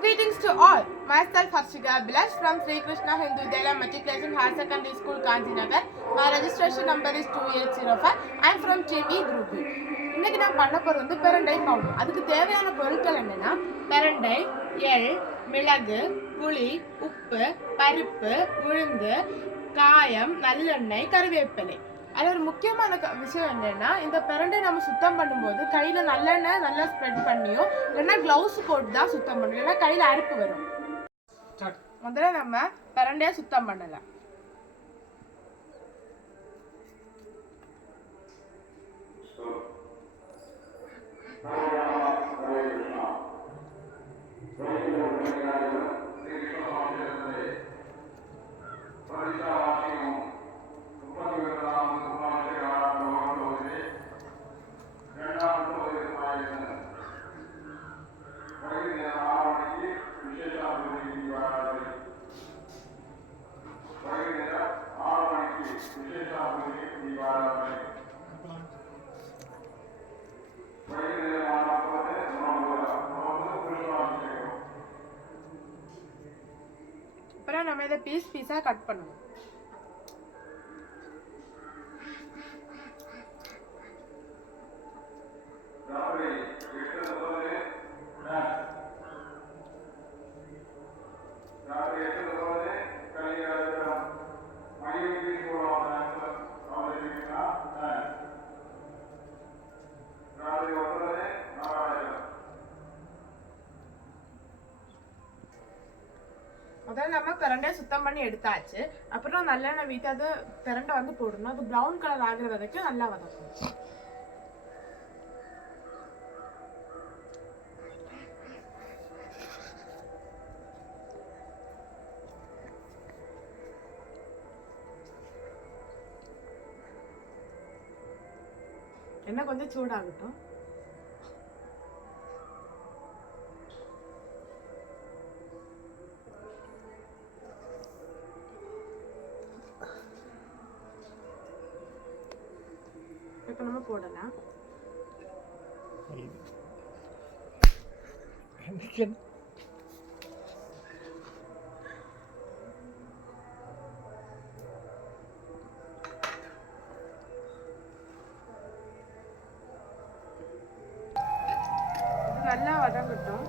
Greetings to all. Myself Harshika Abhilash from Sri Krishna Hindu Vidyalaya Matriculation Higher Secondary School, Kanjinagar. My registration number is 2805. I am from JB Group. இன்னைக்கு நான் பண்ண போறது வந்து பெரண்டை powder. அதுக்கு தேவையான பொருட்கள் என்னன்னா பெரண்டை, எள், மிளகு, புளி, உப்பு, பருப்பு, உளுந்து, காயம், நல்லெண்ணெய், கறிவேப்பிலை. அது ஒரு முக்கியமான விஷயம் என்னன்னா இந்த பெரண்டை நம்ம சுத்தம் பண்ணும்போது கையில நல்லெண்ணெய் நல்லா ஸ்ப்ரெட் பண்ணியோ இல்லைன்னா கிளவுஸ் போட்டு தான் சுத்தம் பண்ணணும், இல்லைன்னா கையில அரிப்பு வரும். முதல்ல நம்ம பெரண்டையை சுத்தம் பண்ணலாம். அப்புறம் நம்ம இதை பீஸ் பீஸா கட் பண்ணுவோம். முதல்ல நம்ம பெரண்டையை சுத்தம் பண்ணி எடுத்தாச்சு. அப்புறம் நல்லெண்ணெய் வீட்டு அது பெரண்டை வந்து போடணும். அது ப்ரௌன் கலர் ஆகுற வரைக்கும் நல்லா வதக்கணும். எண்ணெய் கொஞ்சம் சூடாகட்டும். இப்போ நம்ம போடலாம். நல்லா வதங்கட்டும்.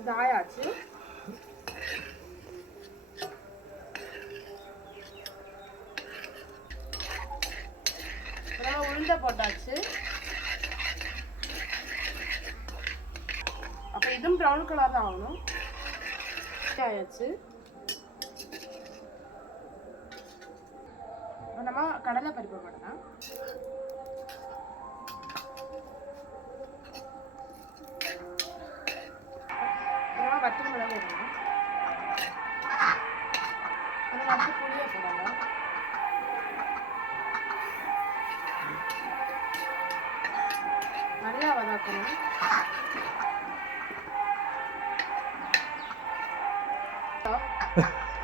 இது ஆயாச்சு. உளுந்த போட்டாச்சு. அப்ப இதுவும் ப்ரௌன் கலர் தான் ஆகணும். ஆயாச்சு. நம்ம கடலை பருப்பு போடலாம். வத்தல் மிளகு போடலாம். அடுத்து புளியை போடலாம். நல்லா வதக்கணும்.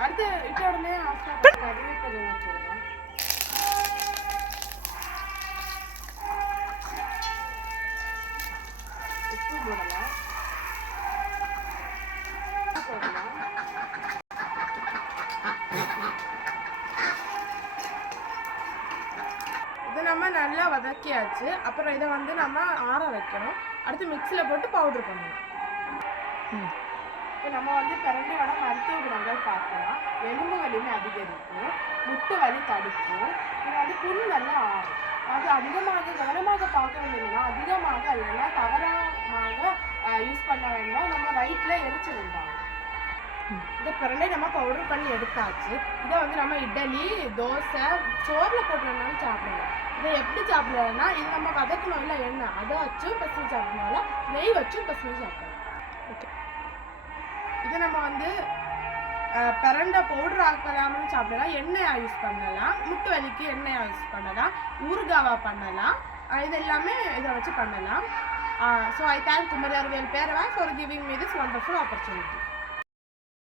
அடுத்து இட்ட உடனே கறிவேப்பிலை போடலாம். உப்பு போடலாம். இதை நம்ம நல்லா வதக்கியாச்சு. அப்புறம் இதை வந்து நம்ம ஆற வைக்கணும். அடுத்து மிக்சியில் போட்டு பவுடர் பண்ணணும். இப்போ நம்ம வந்து பெரண்டையோட மருத்துவ குணங்கள் பார்க்கலாம். எலும்பு வலிமை அதிகரிக்கும், முட்டு வலி தடுக்கும், இது வந்து புண் நல்லா ஆறும். அது அதிகமாக கவனமாக பார்க்க வேண்டியதுன்னா அதிகமாக இல்லைன்னா தவறாக யூஸ் பண்ண வேண்டாம். நம்ம வயிற்றில் எரிச்சல் உண்டாகும். இந்த பெரண்டை நம்ம பவுடர் பண்ணி எடுத்தாச்சு. இதை வந்து நம்ம இட்லி, தோசை, சோறில் போட்டுறதுனாலும் சாப்பிடலாம். இதை எப்படி சாப்பிடலாம்னா இது நம்ம வதக்கணும் இல்லை எண்ணெய் அதை வச்சும் பசங்க சாப்பிடனால நெய் வச்சும் பசங்க சாப்பிடலாம். ஓகே, இதை நம்ம வந்து பெரண்டை பவுடர் ஆக்கலாம்னு சாப்பிடலாம். எண்ணெய் யூஸ் பண்ணலாம். முட்டு வலிக்கு எண்ணெய் யூஸ் பண்ணலாம். ஊறுகாவா பண்ணலாம். இது எல்லாமே இதை வச்சு பண்ணலாம். So I thank Kumari Arviel Peravan for giving me this wonderful opportunity.